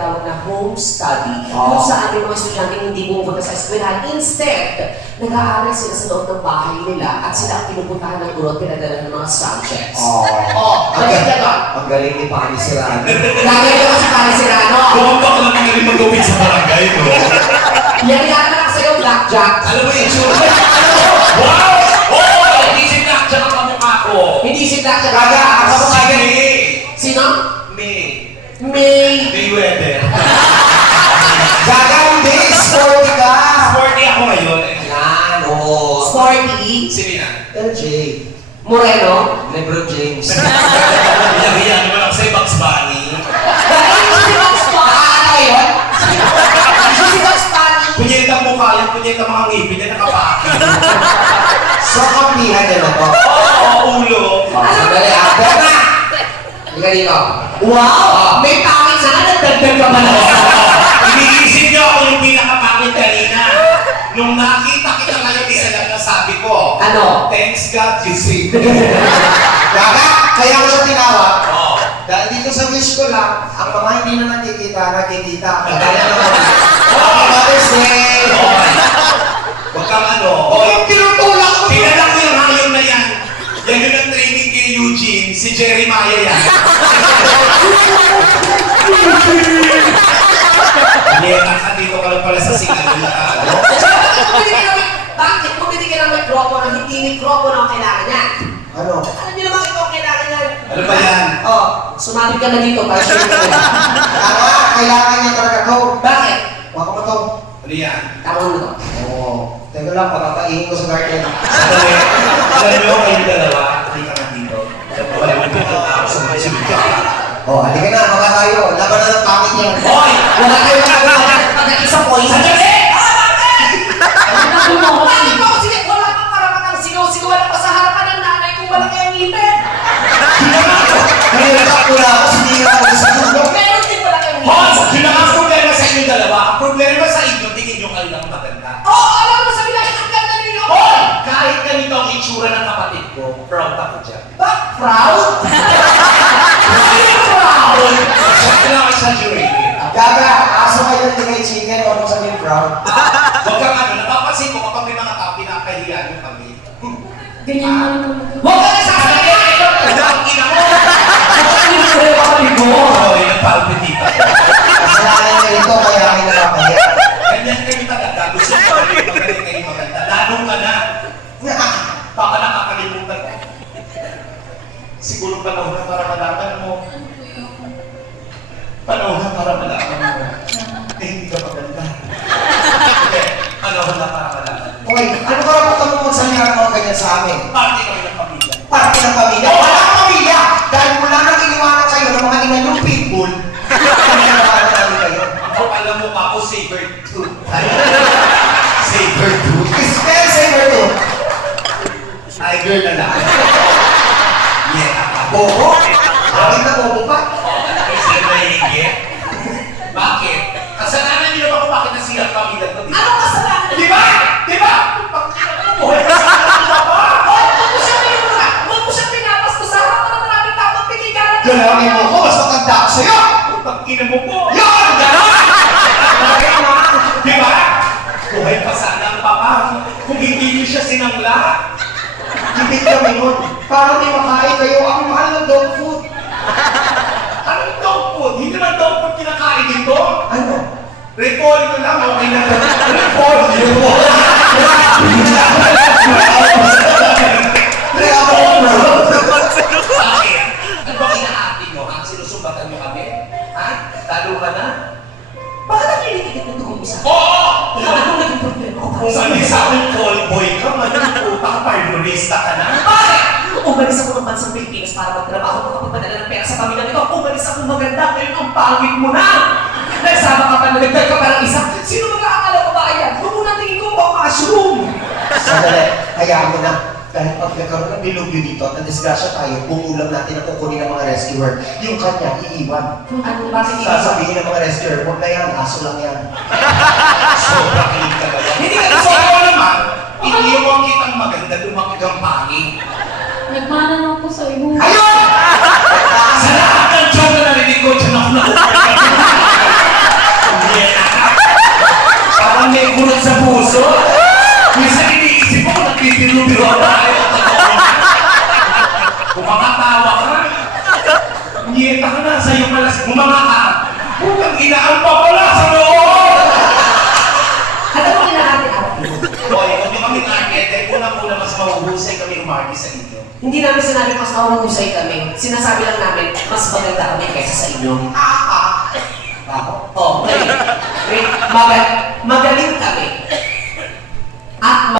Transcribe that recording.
tinatawag na home study. Kung saan yung mga estudyante hindi pumupunta sa eskwelahan. Instead, nag-aaral sila sa loob ng bahay nila at sila ang pinupuntahan ng guro at pinadala ng mga subjects. Bakit gano'n? Ang galing ni Pani Serrano. Gagawin ko si Pani Serrano. Bumabak lang ang galing mag-gawin sa barangay, no? Yan na sa'yo, Blackjack. Alam mo yung sure? Wow! Oh! Hindi si Blackjack ang kamukha ko. Hindi si Blackjack. Gaga, ako Si kaya. May. Sino? May. May. Mayweather. Gaga, hindi. Sporty ka. Sporty ako ngayon. Yan, oo. Sporty. Sino yan? LJ. Moreno. Lebron James. Hiya naman ako sa Bugs Bunny. Si Bugs Bunny. Ano yun? Si Bugs Bunny. Punyetang mukha yan, punyetang mga ngipin niya nakapaki. So, kampihan niya na to. Oo, ulo. Sandali, after na! Hindi ka dito. Wow! May pangit sana, nagdagdag ka pa na. Iniisip niyo ako yung pinakapangit kanina. Nung nakita kita ngayon, isa lang nasabi ko. Ano? Thanks God you see. Gaga, kaya ko siya tinawag. Oo. Dahil dito sa wish ko lang, ang mga hindi na nakikita. Kagaya naman. Happy Mother's Day! Huwag kang ano. Yung tinutulak ko. Kilala ko yung hayop na yan. Yan yung nag-training kay Eugene, si Jeremiah yan. Niyeta ka dito ka lang pala sa single na ano? Bakit mo binigyan ng mikropono, hindi mikropono ang kailangan niya? Ano? Alam niyo naman ito ang kailangan niya. Ano ba yan? Sumabit ka na dito para siya ito. Tama, kailangan niya talaga to. Bakit? Waka mo to. Ano yan? Tama mo to. Oo. Teka lang, patatayin ko sa garden. Sandali. Alam nyo, kayong dalawa, hindi ka na dito. Wala mo dito tao sa mga sibigyan. Halika na, maka tayo. Laban na ng pangit niya. Hoy! Wala kayo magagawa pag nag-isa po. Sandali! Bakit mo? Sige, wala kang karapatang sigaw-sigaw lang pa sa harapan ng nanay kung wala kayong ngipin. Kaya nakakula ako, sinira ako sa dulo. Meron din wala kayong Hoy! ngipin. Yun ang ang problema sa inyong dalawa. Ang problema sa inyo, tingin nyo kayo lang maganda. Oo, alam mo sabi lang, ang ganda ninyo. Hoy! Kahit ganito ang itsura ng kapatid ko, proud ako dyan. Proud? Proud! Huwag lang exaggerated. Gaga, aso kayo hindi kay chicken, huwag mo sabihin proud. Huwag kang ano, napapansin ko kapag may mga tao, pinakahiya nyo kami. Ganyan mo naman. Huwag ka nagsasalita! Ito ang ina mo! Hoy, nagpalpitita. Kasalanan niyo ito, kaya kayo nakakaya. Ganyan kayo talaga. Gusto nyo magaling kayo maganda. Lalong ka na. Baka nakakalimutan ko. Siguro panahon na para malaman mo. Panahon na para malaman mo. Eh, hindi ka maganda. Okay, panahon na para malaman mo. Hoy, ano ka rapat mo magsalita ng mga ganyan sa amin? Parte kami ng pamilya. Parte ng pamilya. Wala kang pamilya! Dahil mula nang iniwanan kayo ng mga inanong people, pinanawanan namin kayo. Ako, alam mo pa ako, saber tooth. Saber tooth. Spell saver to. Tiger na lang. Yeah, ako. Bobo? Bakit na bobo pa? Isa na higit. Bakit? Kasalanan niyo naman kung bakit nasigat ang pamilya ko. Anong kasalanan? Di ba? Di ba? Pagkakala mo, kasalanan mo ba? Huwag mo siyang pinapastos sa harap na maraming tapos pigilan. Galawin mo ko, mas matanda ako sa'yo! Pagkina mo po. Yan! Ganon! Di ba? Buhay pa sana ang papa kung hindi niyo siya sinangla. Tipid kami nun. Para may makain kayo, ang mahal ng dog food. Anong dog food? Hindi naman dog food kinakain dito. Ano? Recall ko lang, okay na. Recall yun. Kaya ako bro. Bakit? Ano ba kinahati nyo? Ha? Sinusumbatan nyo kami? Ha? Talo ka na? Bakit ang kinikitit ng dugong isa? Oo! Ano naging problema ko? Sabi sa akin, call boy ka, manang utang, parlorista ka na. Bakit? Umalis ako ng bansang Pilipinas para magtrabaho makapagpadala ng pera sa pamilya nito. Umalis ako maganda, ngayon ang pangit mo na! Nagsama ka pa, nagdag ka parang isa. Sino mag-aakala ko ba yan? Huwag mo na tingin ko po mushroom! Sandali, hayaan mo na. Dahil pag nagkaroon ng dilubyo dito at nadisgrasya tayo, umulam natin na kukunin ng mga rescuer. Yung kanya, iiwan. Ano ba si Sasabihin ng mga rescuer, huwag na yan, aso lang yan. Sobra kilig ka naman. Hindi ka so ako naman, iniwan kitang maganda, lumaki kang pangit. Nagmana lang po sa iyo. Ayun! Sa lahat ng joke na narinig ko, dyan ako nakukuha. Biro-biro ako tayo. Kung makatawa ka, ngiyeta ka na, sa'yo malas, bumanga ka. Putang ina, ang papala sa loob! Alam mo kinakatin ako. Hoy, huwag niyo kami target, dahil unang-una mas mahuhusay kami umarte sa inyo. Hindi namin sinabi mas mahuhusay kami. Sinasabi lang namin, mas maganda kami kaysa sa inyo. Ako? Oo, magaling. Magaling kami. At